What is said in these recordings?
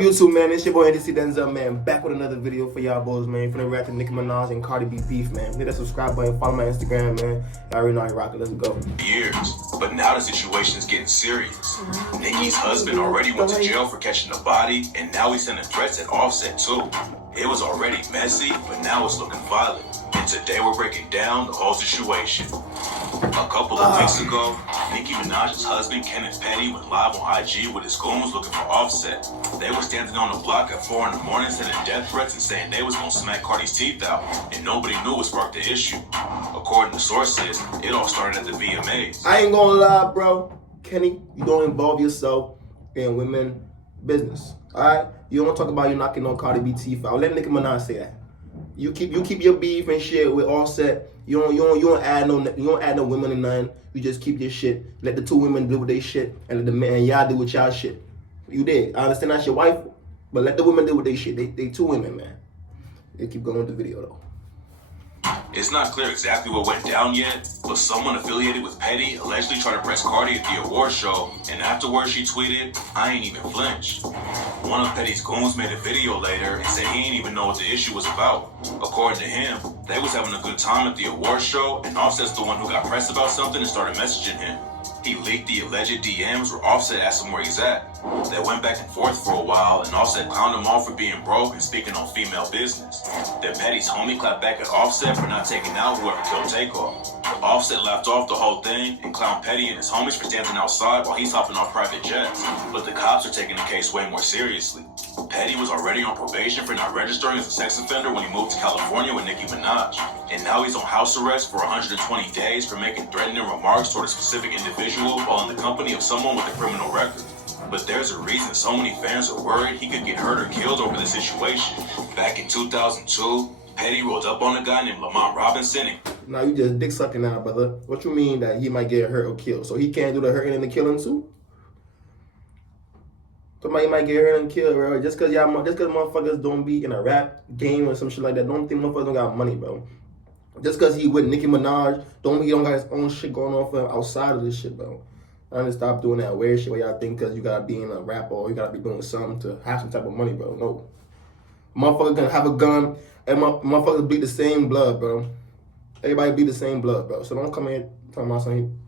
up, YouTube, man? It's your boy NDC Denzel, man. Back with another video for y'all boys, man. Finna react to Nicki Minaj and Cardi B beef, man. Hit that subscribe button, follow my Instagram, man. Y'all already know I rock it. Let's go. Years, but now the situation is getting serious. Nicki's husband already went to jail for catching the body, and now he's sending threats at Offset too. It was already messy, but now it's looking violent. And today we're breaking down the whole situation. A couple of weeks ago, Nicki Minaj's husband, Kenneth Petty, went live on IG with his goons looking for Offset. They were standing on the block at 4 in the morning sending death threats and saying they was gonna smack Cardi's teeth out, and nobody knew what sparked the issue. According to sources, it all started at the VMAs. I ain't gonna lie, bro. Kenny, you don't involve yourself in women business, all right? You don't talk about you knocking on Cardi B teeth out. Let Nicki Minaj say that. You keep your beef and shit with Offset. You don't add no women in nothing. You just keep your shit. Let the two women do their shit, and let the man y'all do with y'all shit. You did. I understand that's your wife, but let the women do with their shit. They two women, man. They keep going with the video though. It's not clear exactly what went down yet, but someone affiliated with Petty allegedly tried to press Cardi at the award show, and afterwards she tweeted, "I ain't even flinched." One of Petty's goons made a video later and said he didn't even know what the issue was about. According to him, they was having a good time at the award show, and Offset's the one who got pressed about something and started messaging him. He leaked the alleged DMs where Offset asked him where he's at. They went back and forth for a while, and Offset clowned him off for being broke and speaking on female business. Then Petty's homie clapped back at Offset for not taking out whoever killed Takeoff. Offset laughed off the whole thing and clowned Petty and his homies for standing outside while he's hopping off private jets. But the cops are taking the case way more seriously. Petty was already on probation for not registering as a sex offender when he moved to California with Nicki Minaj. And now he's on house arrest for 120 days for making threatening remarks toward a specific individual while in the company of someone with a criminal record. But there's a reason so many fans are worried he could get hurt or killed over the situation. Back in 2002, Petty rolled up on a guy named Lamont Robinson and... Now you just dick sucking now, brother. What you mean that he might get hurt or killed? So he can't do the hurting and the killing too? Somebody might get hurt and killed, bro. Just cause motherfuckers don't be in a rap game or some shit like that, don't think motherfuckers don't got money, bro. Just cause he with Nicki Minaj, he don't got his own shit going on for him outside of this shit, bro. I need to stop doing that weird shit where y'all think cause you gotta be in a rap or you gotta be doing something to have some type of money, bro. No. Motherfucker gonna have a gun and motherfuckers bleed the same blood, bro. Everybody bleed the same blood, bro. So don't come in talking about some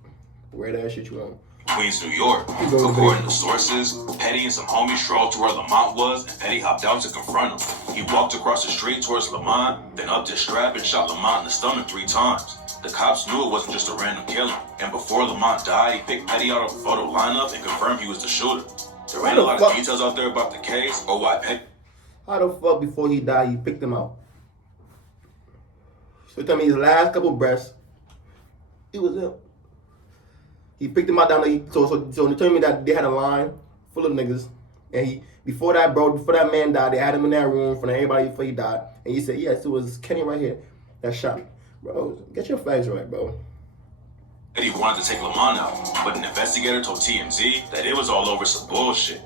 weird ass shit you want. Queens, New York. According to sources, Petty and some homies strolled to where Lamont was, and Petty hopped out to confront him. He walked across the street towards Lamont, then upped his strap and shot Lamont in the stomach 3 times. The cops knew it wasn't just a random killing, and before Lamont died, he picked Petty out of the photo lineup and confirmed he was the shooter. There ain't a lot of details out there about the case or why Petty... How the fuck before he died, he picked him out? So tell me his last couple breaths, it was him. He picked him out down there. So they told me that they had a line full of niggas. And before that man died, they had him in that room in front of everybody before he died. And he said, yes, it was Kenny right here that shot me. Bro, get your facts right, bro. Petty wanted to take Lamont out, but an investigator told TMZ that it was all over some bullshit.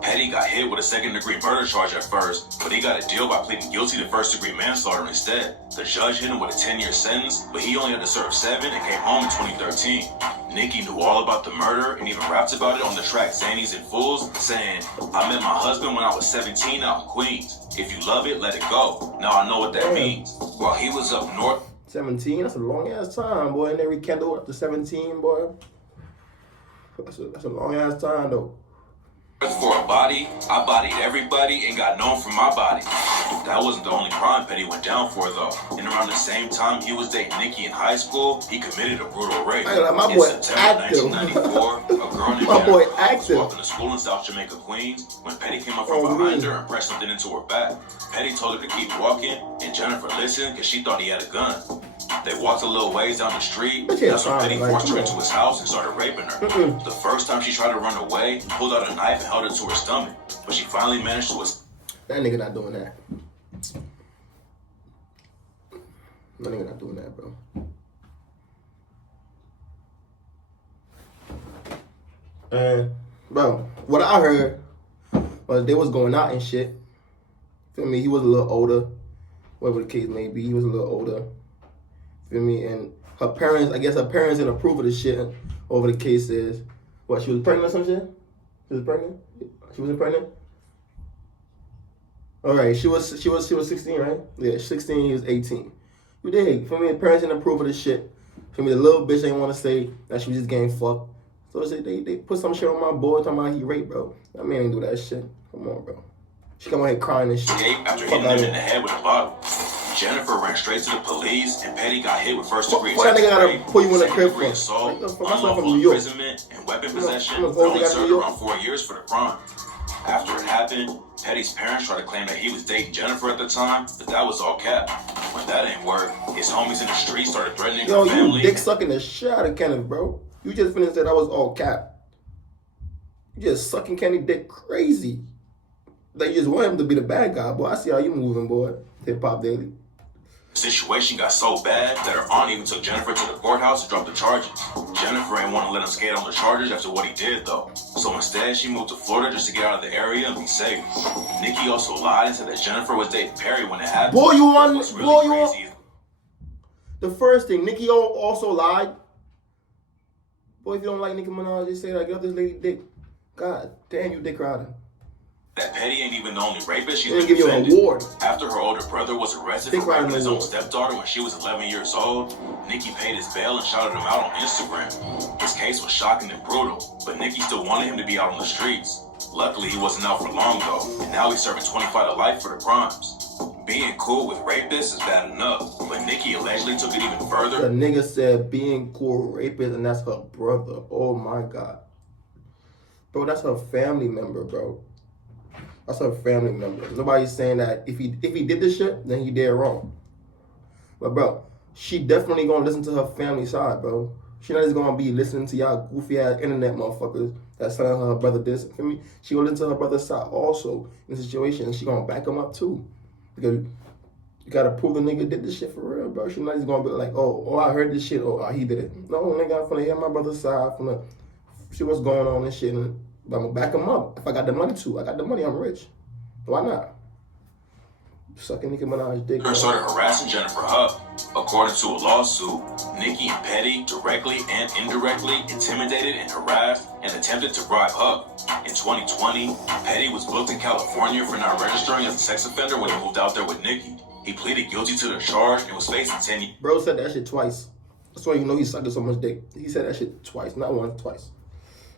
Petty got hit with a second-degree murder charge at first, but he got a deal by pleading guilty to first-degree manslaughter instead. The judge hit him with a 10-year sentence, but he only had to serve 7 and came home in 2013. Nicki knew all about the murder and even rapped about it on the track Zannies and Fools, saying, "I met my husband when I was 17 out in Queens. If you love it, let it go. Now I know what that means." While he was up north... 17? That's a long ass time, boy. And they rekindled up to 17, boy. That's a long ass time, though. For a body, I bodied everybody and got known for my body. That wasn't the only crime Petty went down for, though. And around the same time he was dating Nicki in high school, he committed a brutal rape. My boy in September 1994, a girl named was walking to school in South Jamaica, Queens, when Petty came up from behind her and pressed something into her back. Petty told her to keep walking, and Jennifer listened because she thought he had a gun. They walked a little ways down the street. That's when Petty forced her into his house and started raping her. The first time she tried to run away, he pulled out a knife and held it to her stomach. But she finally managed to... That nigga not doing that. That nigga not doing that, bro. And, bro, what I heard was they was going out and shit. Feel me? He was a little older. Whatever the case may be, he was a little older. Feel me? And her parents, I guess her parents didn't approve of the shit over the case is. What, she was pregnant or some shit? She was pregnant? She wasn't pregnant? All right, she was 16, right? Yeah, 16. He was 18. You dig? For me, the parents didn't approve of this shit. For me, the little bitch ain't want to say that she was just getting fucked. So they put some shit on my boy talking about he raped, bro. That man ain't do that shit. Come on, bro. She come out here crying and shit. After hitting him in the head with a bottle. Jennifer ran straight to the police, and Petty got hit with first-degree gotta pull you in the crib for? assault, That's from unlawful New York. imprisonment, and weapon possession. They Only got served New York. around 4 years for the crime. After it happened, Petty's parents tried to claim that he was dating Jennifer at the time, but that was all cap. When that ain't work, his homies in the street started threatening her family. You dick sucking the shit out of Kenneth, bro. You just finished that was all cap. You just sucking Kenny dick crazy. Like you just want him to be the bad guy, boy. I see how you moving, boy. Hip Hop Daily. The situation got so bad that her aunt even took Jennifer to the courthouse to drop the charges. Jennifer ain't want to let him skate on the charges after what he did, though. So instead, she moved to Florida just to get out of the area and be safe. Nicki also lied and said that Jennifer was dating Perry when it happened. Boy, you want? What's really Boy, you crazy want? The first thing, Nicki also lied. Boy, if you don't like Nicki Minaj, just say that. Get off this lady dick. God damn, you dick riding. That Petty ain't even the only rapist she's They been give you an defended. award. After her older brother was arrested Dick for raping riding his own award. stepdaughter when she was 11 years old, Nicki paid his bail and shouted him out on Instagram. His case was shocking and brutal, but Nicki still wanted him to be out on the streets. Luckily, he wasn't out for long though, and now he's serving 25 to life for the crimes. Being cool with rapists is bad enough, but Nicki allegedly took it even further. The nigga said being cool with rapist, and that's her brother. Oh my God. Bro, that's her family member, bro. That's her family member. Nobody's saying that if he did this shit, then he did wrong. But bro, she definitely gonna listen to her family side, bro. She not just gonna be listening to y'all goofy ass internet motherfuckers that's telling her brother this. For me, she gonna listen to her brother's side also in the situation, and she gonna back him up too. Because you gotta prove the nigga did this shit for real, bro. She not just gonna be like, oh, I heard this shit, oh, he did it. No, nigga, I'm finna hear my brother's side, finna see what's going on and shit, and I'm gonna back him up. If I got the money to, I got the money, I'm rich. Why not? Sucking Nicki Minaj dick. Her started harassing Jennifer Huff. According to a lawsuit, Nicki and Petty directly and indirectly intimidated and harassed and attempted to bribe Huff. In 2020, Petty was booked in California for not registering as a sex offender when he moved out there with Nicki. He pleaded guilty to the charge and was facing 10 years. Bro said that shit twice. That's why you know he's sucking so much dick. He said that shit twice, not once, twice.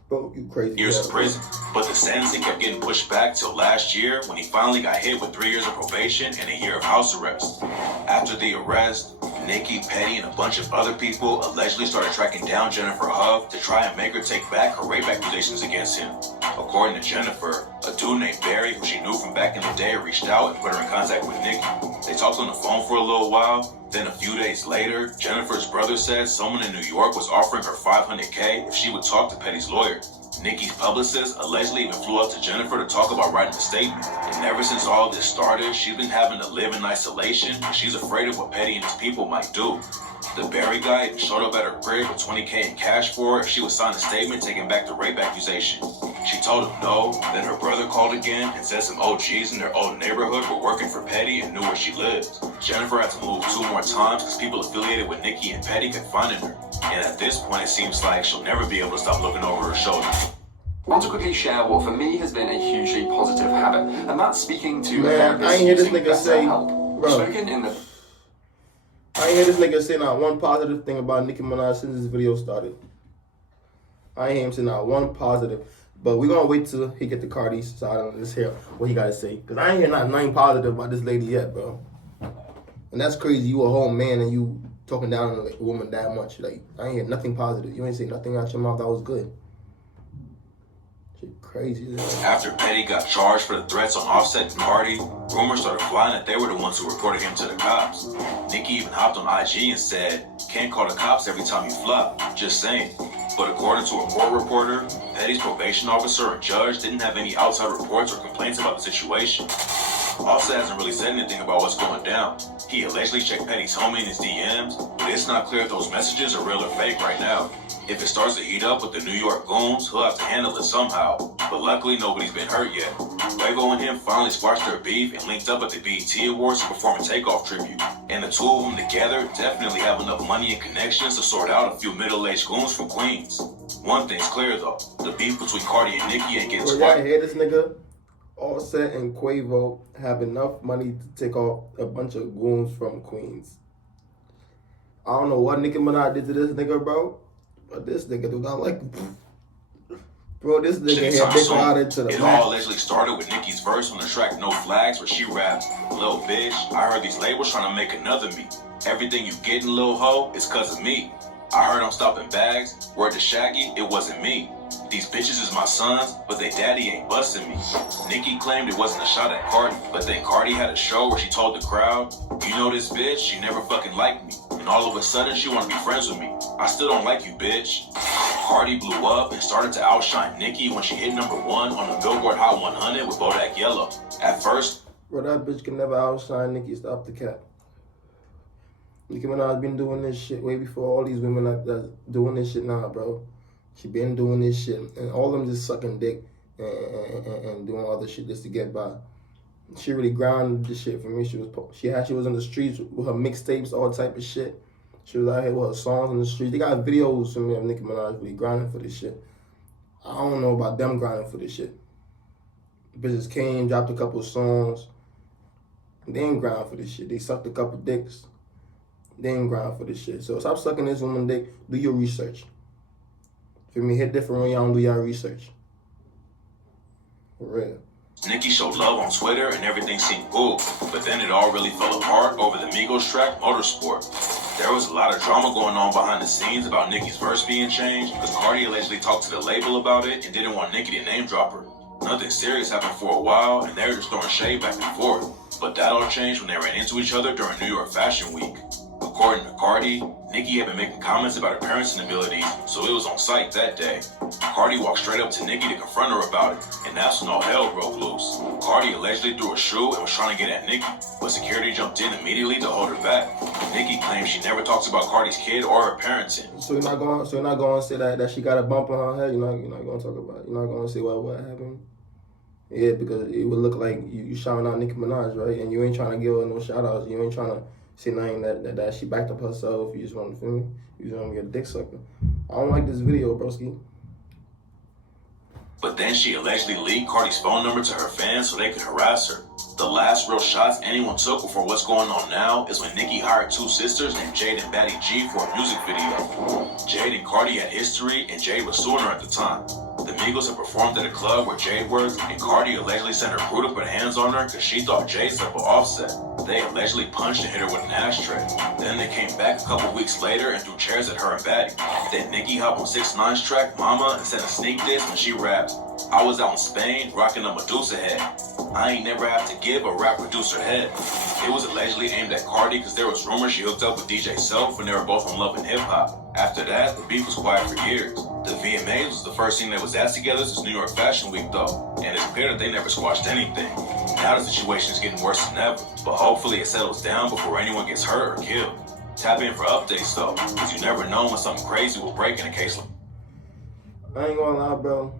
Bro, you crazy. Years in prison, but the sentencing kept getting pushed back till last year when he finally got hit with 3 years of probation and a year of house arrest. After the arrest, Nicki, Petty, and a bunch of other people allegedly started tracking down Jennifer Huff to try and make her take back her rape accusations against him. According to Jennifer, a dude named Barry, who she knew from back in the day, reached out and put her in contact with Nicki. They talked on the phone for a little while. Then a few days later, Jennifer's brother said someone in New York was offering her $500K if she would talk to Petty's lawyer. Nicki's publicist allegedly even flew up to Jennifer to talk about writing a statement. And ever since all of this started, she's been having to live in isolation and she's afraid of what Petty and his people might do. The Barry guy even showed up at her crib with $20K in cash for her if she would sign a statement taking back the rape accusation. She told him no, then her brother called again and said some OGs in their old neighborhood were working for Petty and knew where she lived. Jennifer had to move 2 more times because people affiliated with Nicki and Petty kept finding her. And at this point, it seems like she'll never be able to stop looking over her shoulder. I want to quickly share what for me has been a hugely positive habit, and that's speaking to a Man, therapist I ain't hear this using nigga say, BetterHelp. bro. Spoken in the I ain't hear this nigga say not one positive thing about Nicki Minaj since this video started. I ain't hear him say not one positive. But we gonna wait till he get the Cardi side on this here, what he gotta say. Cause I ain't hear nothing positive about this lady yet, bro. And that's crazy. You a whole man and you talking down on a woman that much. Like, I ain't hear nothing positive. You ain't say nothing out your mouth that was good. Shit crazy. Man. After Petty got charged for the threats on Offset and Cardi, rumors started flying that they were the ones who reported him to the cops. Nicki even hopped on IG and said, "Can't call the cops every time you flop, just saying." But according to a court reporter, Petty's probation officer and judge didn't have any outside reports or complaints about the situation. Offset hasn't really said anything about what's going down. He allegedly checked Petty's homie in his DMs, but it's not clear if those messages are real or fake right now. If it starts to heat up with the New York goons, he'll have to handle it somehow. But luckily, nobody's been hurt yet. Quavo and him finally squashed their beef and linked up at the BET Awards to perform a takeoff tribute. And the two of them together definitely have enough money and connections to sort out a few middle-aged goons from Queens. One thing's clear though, the beef between Cardi and Nicki ain't getting Bro, y'all squashed. hear this nigga? Offset and Quavo have enough money to take off a bunch of goons from Queens. I don't know what Nicki Minaj did to this nigga, bro, but this nigga do not like. Bro, this nigga Anytime had Dick soon, Rider to the it max. all allegedly started with Nicki's verse on the track No Flags, where she rapped, "Lil' bitch, I heard these labels trying to make another me. Everything you getting, lil' hoe, is cause of me. I heard I'm stopping bags, word to Shaggy, it wasn't me. These bitches is my sons, but they daddy ain't busting me." Nicki claimed it wasn't a shot at Cardi, but then Cardi had a show where she told the crowd, "You know this bitch, she never fucking liked me. And all of a sudden, she wanna be friends with me. I still don't like you, bitch." Cardi blew up and started to outshine Nicki when she hit #1 on the Billboard Hot 100 with Bodak Yellow. At first, Bro, that bitch can never outshine Nicki. Stop the cap. Nicki Minaj been doing this shit way before all these women that's doing this shit now, bro. She been doing this shit, and all of them just sucking dick and doing other shit just to get by. She really grounded this shit for me. She was on the streets with her mixtapes, all type of shit. She was out here with her songs on the streets. They got videos from me of Nicki Minaj really grinding for this shit. I don't know about them grinding for this shit. Bitches came, dropped a couple of songs. They ain't grind for this shit. They sucked a couple dicks. They ain't grind for this shit. So stop sucking this woman dick. Do your research. Feel me? Hit different when y'all don't do y'all research. For real. Nicki showed love on Twitter and everything seemed cool, but then it all really fell apart over the Migos track Motorsport. There was a lot of drama going on behind the scenes about Nicki's verse being changed, because Cardi allegedly talked to the label about it and didn't want Nicki to name drop her. Nothing serious happened for a while, and they were just throwing shade back and forth. But that all changed when they ran into each other during New York Fashion Week. According to Cardi, Nicki had been making comments about her parents' inabilities, so it was on site that day. Cardi walked straight up to Nicki to confront her about it, and that's when all hell broke loose. Cardi allegedly threw a shoe and was trying to get at Nicki, but security jumped in immediately to hold her back. Nicki claims she never talks about Cardi's kid or her parenting. So you're not going to say that she got a bump on her head. You're not going to talk about it. You're not going to say what happened. Yeah, because it would look like you shouting out Nicki Minaj, right? And you ain't trying to give her no shout outs. You ain't trying to say nothing that she backed up herself. You just want to feel me? You just want to get a dick sucker. I don't like this video, broski. But then she allegedly leaked Cardi's phone number to her fans so they could harass her. The last real shots anyone took before what's going on now is when Nicki hired two sisters named Jade and Batty G for a music video. Jade and Cardi had history, and Jade was suing her at the time. The Migos had performed at a club where Jade worked, and Cardi allegedly sent her crew to put hands on her because she thought Jade slept with Offset. They allegedly punched and hit her with an ashtray. Then they came back a couple weeks later and threw chairs at her and Batty. Then Nicki hopped on 6ix9ine's track Mama and sent a sneak diss when she rapped, "I was out in Spain rocking a Medusa head. I ain't never have to give a rap producer head." It was allegedly aimed at Cardi because there was rumors she hooked up with DJ Self when they were both on Love and Hip Hop. After that, the beef was quiet for years. The VMAs was the first thing that was asked together since New York Fashion Week though, and it's clear that they never squashed anything. Now the situation is getting worse than ever, but hopefully it settles down before anyone gets hurt or killed. Tap in for updates though, because you never know when something crazy will break in a case like. I ain't gonna lie, bro.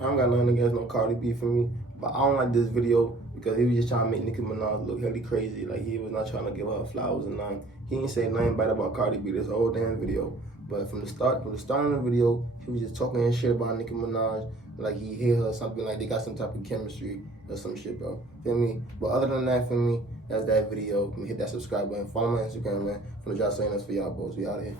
I don't got nothing against no Cardi B for me, but I don't like this video because he was just trying to make Nicki Minaj look really crazy. Like he was not trying to give her flowers and nothing. He ain't say nothing bad about Cardi B this whole damn video. But from the start of the video, he was just talking shit about Nicki Minaj, like he hit her or something, like they got some type of chemistry or some shit, bro. Feel me? But other than that, for me, that's that video. Hit that subscribe button. Follow my Instagram, man. From the Josh saying that's for y'all boys. We out here.